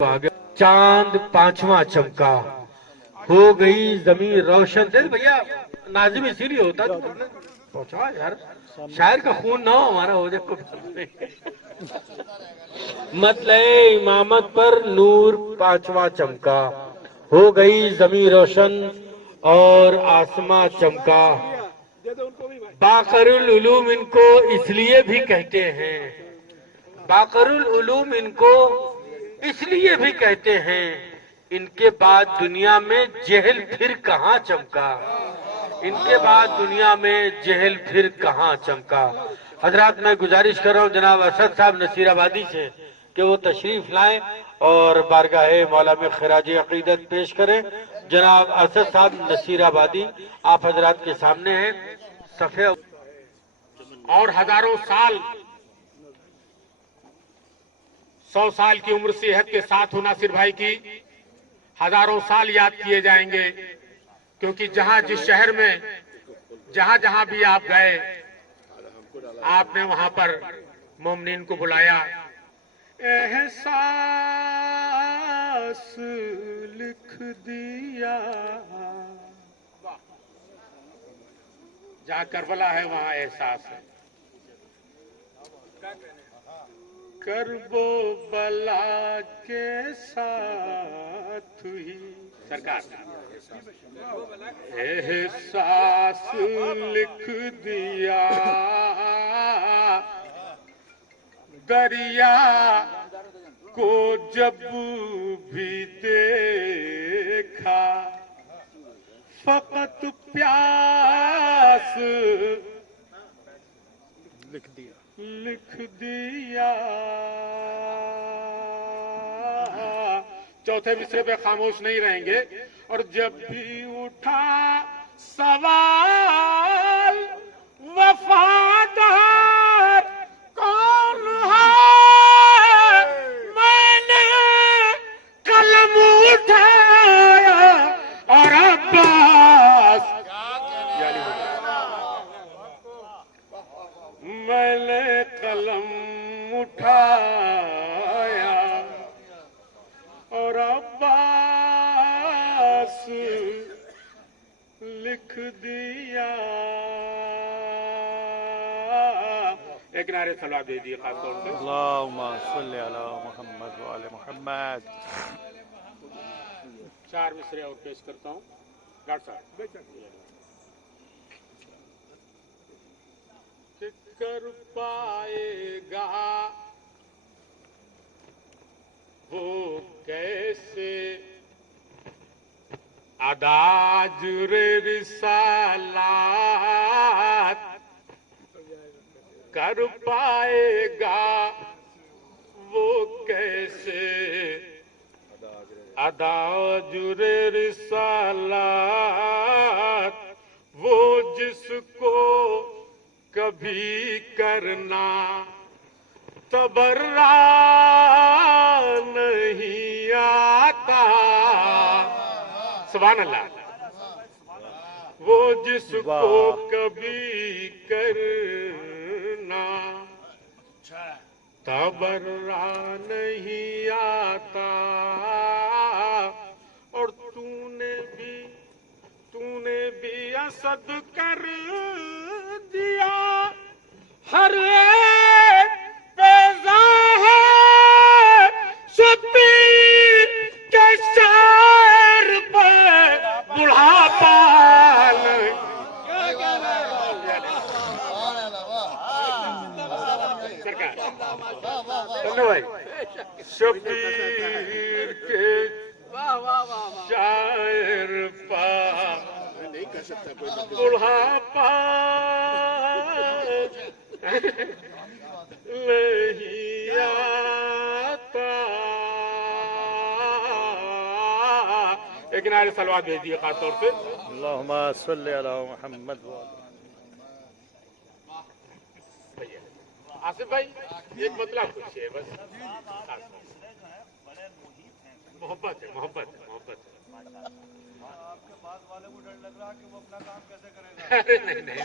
چاند پانچواں چمکا، ہو گئی زمین روشن سے. بھیا ناظم اسی لیے ہوتا تو پہنچا یار، شاعر کا خون نہ ہو ہمارا ہو جائے. مطلع امامت پر نور پانچواں چمکا، ہو گئی زمین روشن اور آسماں چمکا. باقر العلوم ان کو اس لیے بھی کہتے ہیں، باقر العلوم ان کو اس لیے بھی کہتے ہیں، ان کے بعد دنیا میں جہل پھر کہاں چمکا، ان کے بعد دنیا میں جہل پھر کہاں چمکا. حضرات میں گزارش کر رہا ہوں جناب اسد صاحب نصیر آبادی سے کہ وہ تشریف لائیں اور بارگاہ مولا میں خراج عقیدت پیش کریں. جناب اسد صاحب نصیر آبادی آپ حضرات کے سامنے ہیں. صفحے اور ہزاروں سال 100 سال کی عمر صحت کے ساتھ ہو ناصر بھائی کی ہزاروں سال یاد کیے جائیں گے، کیونکہ جہاں جس شہر میں جہاں جہاں بھی آپ گئے آپ نے وہاں پر مومنین کو بلایا. احساس لکھ دیا، جہاں کربلا ہے وہاں احساس ہے. کرب و بلا کے ساتھ ہی سرکار احساس لکھ دیا، دریا کو جب بھی دیکھا فقط پیاس لکھ دیا. چوتھے مصرے پہ خاموش نہیں رہیں گے. اور جب بھی اٹھا سوال وفادار کون ہے، میں نے قلم اٹھایا اور عباس میں نے قلم اٹھایا اور عباس لکھ دیا. ایک نعرے صلوات دے دیے خاص طور سے. اللہم صلی علی محمد وآل محمد. 4 مصرے اور پیش کرتا ہوں. ڈاکٹر صاحب کہ کر پائے گا وہ کیسے ادا جر رسالات، کر پائے گا وہ کیسے ادا جر رسالات، وہ جس کو کبھی کرنا تبرا نہیں آتا. سبحان اللہ. وہ جس کو کبھی کرنا تبرا نہیں آتا. اور تو نے بھی اسد کر دیا، ہر ایک پیزا ہے شبیر کے شعر پہ بڑھاپا نہیں. شبیر کے شاعر پا بڑھاپا نہیں آتا. ایک نعرے صلوات بھیج دیے خاص طور سے. اللہم صلی علی محمد وآل. آصف بھائی ایک مطلب پوچھیے بس. محبت ہے محبت ہے محبت ہے. آپ کے بعد والے کو ڈر لگ رہا کہ وہ اپنا کام کیسے کرے گا. نہیں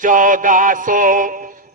1400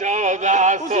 1400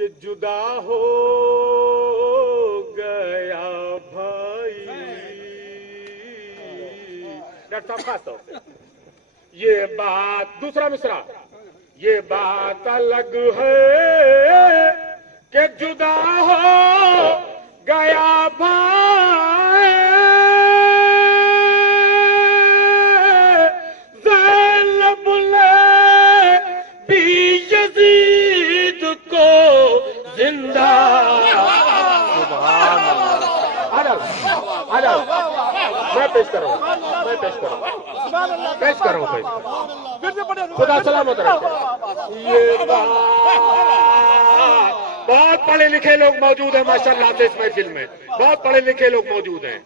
کہ جدا ہو گیا بھائی. ڈاکٹر صاحب خاص طور سے یہ بات دوسرا مصرع یہ بات الگ ہے کہ جدا ہو گیا بھائی. زینب نے بھی یزید کو زندہ. میں پیش کر رہا ہوں خدا سلامت رکھے. یہ بہت پڑھے لکھے لوگ موجود ہیں ماشاءاللہ سے اس محفل میں, بہت پڑھے لکھے لوگ موجود ہیں.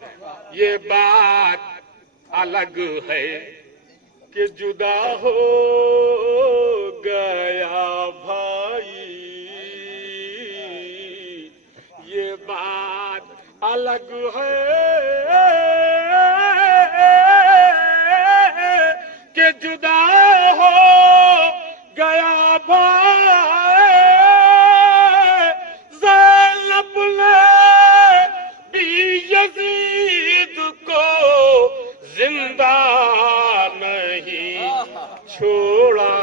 یہ بات الگ ہے کہ جدا ہو گیا بھائی. یہ بات الگ ہے کہ جدا ہو گیا بھائی. زینب نے بھی یزید کو زندہ نہیں چھوڑا.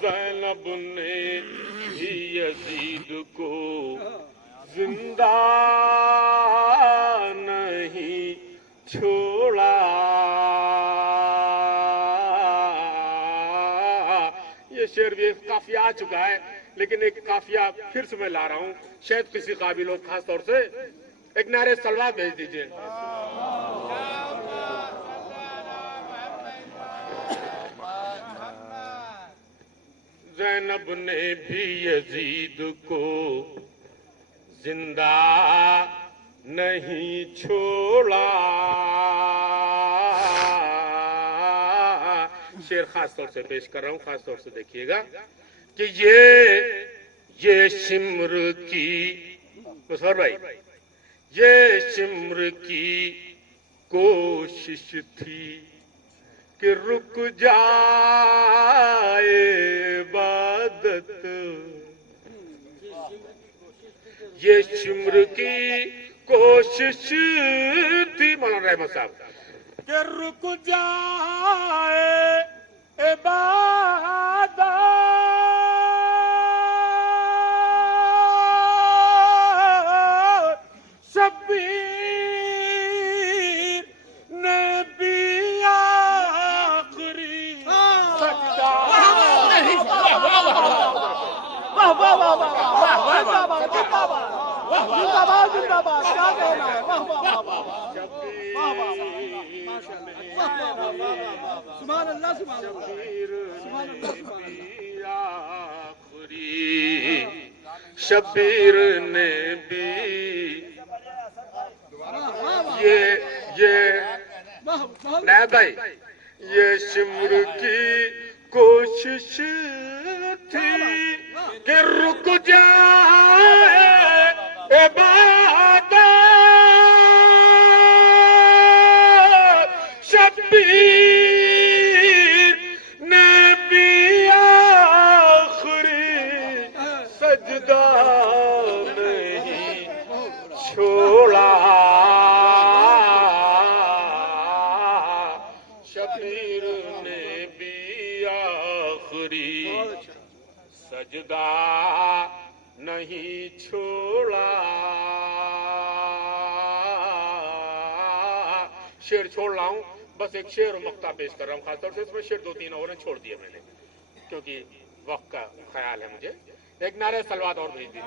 زینب نے بھی یزید کو زندہ نہیں چھوڑا. یہ شعر بھی ایک قافیہ آ چکا ہے, لیکن ایک قافیہ پھر سے میں لا رہا ہوں, شاید کسی قابل ہو, خاص طور سے ایک نعرے سلوات بھیج دیجیے. زینب نے بھی یزید کو زندہ نہیں چھوڑا. شعر خاص طور سے پیش کر رہا ہوں, خاص طور سے دیکھیے گا کہ یہ شمر کی مصور بھائی یہ شمر کی کوشش تھی کہ رک جائے عبادت. یہ شمر کی کوشش تھی مولانا رحمت صاحب کہ رک جائے عبادت. شبیر نے بھی آخری سجدہ. شبیر نے بھی یہ نہیں بھائی یہ شمر کی کوشش تھی کہ رک جائے عبادت. شبیر نے بھی آخری سجدہ نہیں چھوڑا. شبیر نے بھی آخری سجدہ نہیں چھوڑا. شعر چھوڑ رہا ہوں, بس ایک شعر و مقطع پیش کر رہا ہوں, خاص طور سے اس میں شعر 2-3 اور چھوڑ دیے میں نے کیونکہ وقت کا خیال ہے مجھے. ایک نعرہ سلوات اور بھیج دیجیے.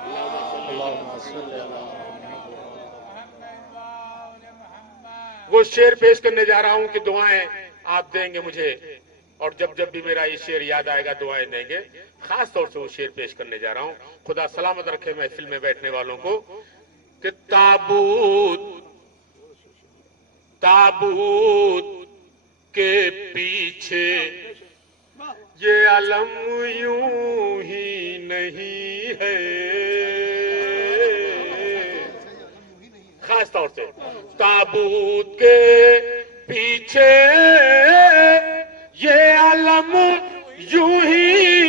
وہ شعر پیش کرنے جا رہا ہوں کہ دعائیں آپ دیں گے مجھے, اور جب جب بھی میرا یہ شعر یاد آئے گا دعائیں دیں گے. خاص طور سے وہ شعر پیش کرنے جا رہا ہوں. خدا سلامت رکھے محفل میں بیٹھنے والوں کو کہ تابوت کے پیچھے یہ علم یوں ہی نہیں ہے. خاص طور سے تابوت کے پیچھے یہ علم یوں ہی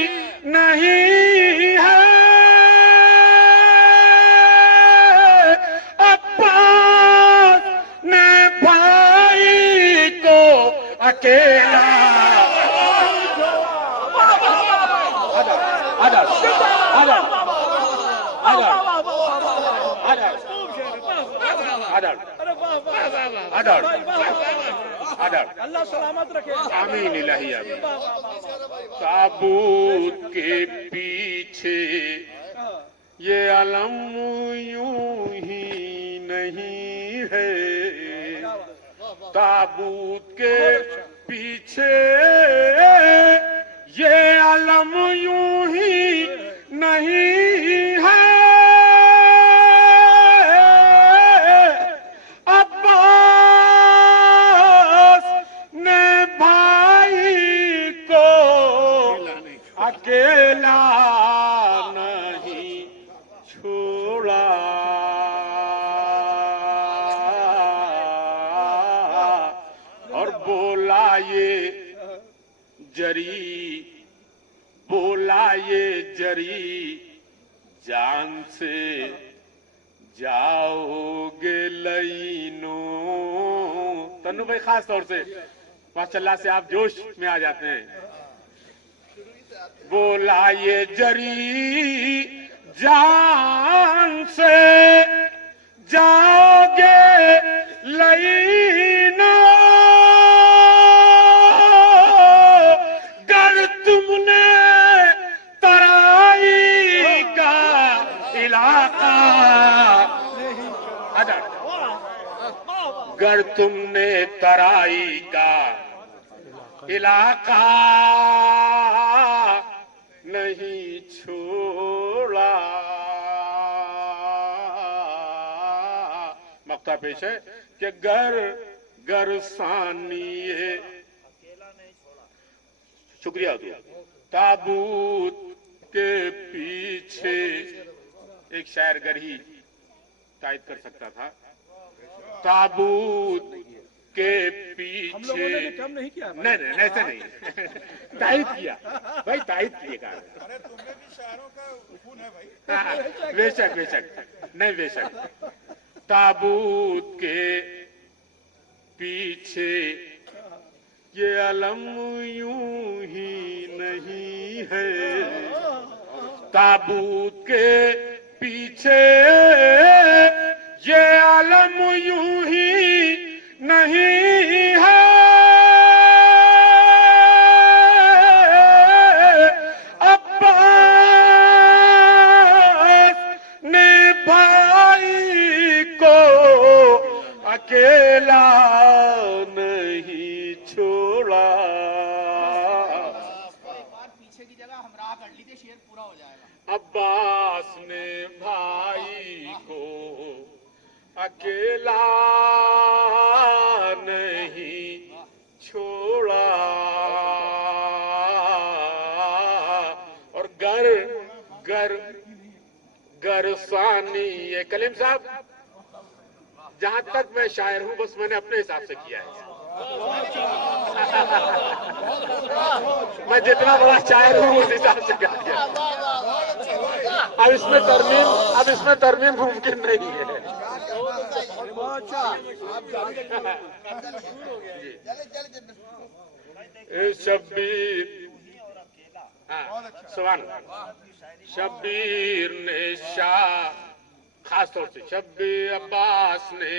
اللہ سلامت رکھے. آمین الہی آمین. تابوت کے پیچھے یہ علم یوں ہی نہیں ہے. تابوت کے پیچھے یہ علم یوں ہی نہیں ہے. عباس نے بھائی کو اکیلا نہیں چھوڑا. اور بولا یہ جری جان سے جاؤ گے لینو. تنو بھائی خاص طور سے ماشاء اللہ سے آپ جوش میں آ جاتے ہیں. بولا یہ جری جان سے جاؤ گے لینو. گر تم نے ترائی کا علاقہ گر تم نے ترائی کا علاقہ نہیں چھوڑا. مقطع پیش ہے کہ گر ثانی شکریہ دو. تابوت کے پیچھے ایک شاعر گر ہی تائید کر سکتا تھا. تابوت کے پیچھے نہیں ایسے نہیں تائید کیا بھائی, تائید کیے گا. بے شک نہیں بے شک. تابوت کے پیچھے یہ علم یوں ہی نہیں ہے. تابوت کے پیچھے یہ علم یوں ہی نہیں ہے. عباس نے بھائی کو اکیلا نہیں چھوڑا. پیچھے کی جگہ ہمراہ کر لی تھی, شعر پورا ہو جائے گا. عباس نے بھائی کو اکیلا نہیں چھوڑا. اور گر ثانی. یہ کلیم صاحب جہاں تک میں شاعر ہوں بس میں نے اپنے حساب سے کیا ہے. میں جتنا بڑا شاعر ہوں اس حساب سے کیا. اب اس میں ترمیم ممکن نہیں ہے. شبیر شبیر نے شاہ خاص طور سے شبیر عباس نے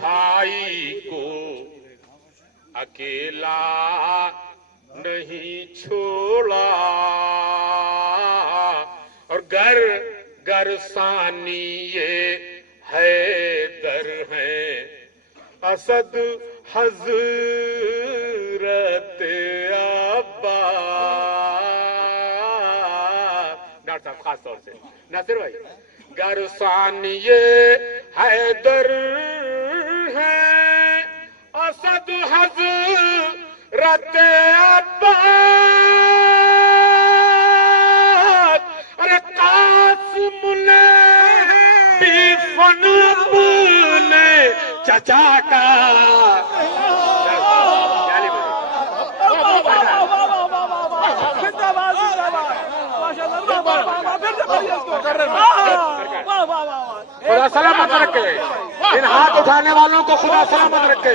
بھائی کو اکیلا نہیں چھوڑا. اور گر ثانی یہ حیدر ہیں اسد حضرت عباس. ڈاکٹر صاحب خاص طور سے ناصر بھائی. گر ثانی یہ حیدر ہیں اسد حضرت عباس. ارے قاسم نے بھی فن نے چچا کا خدا سلامت رکھے. ان ہاتھ اٹھانے والوں کو خدا سلامت رکھے.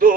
2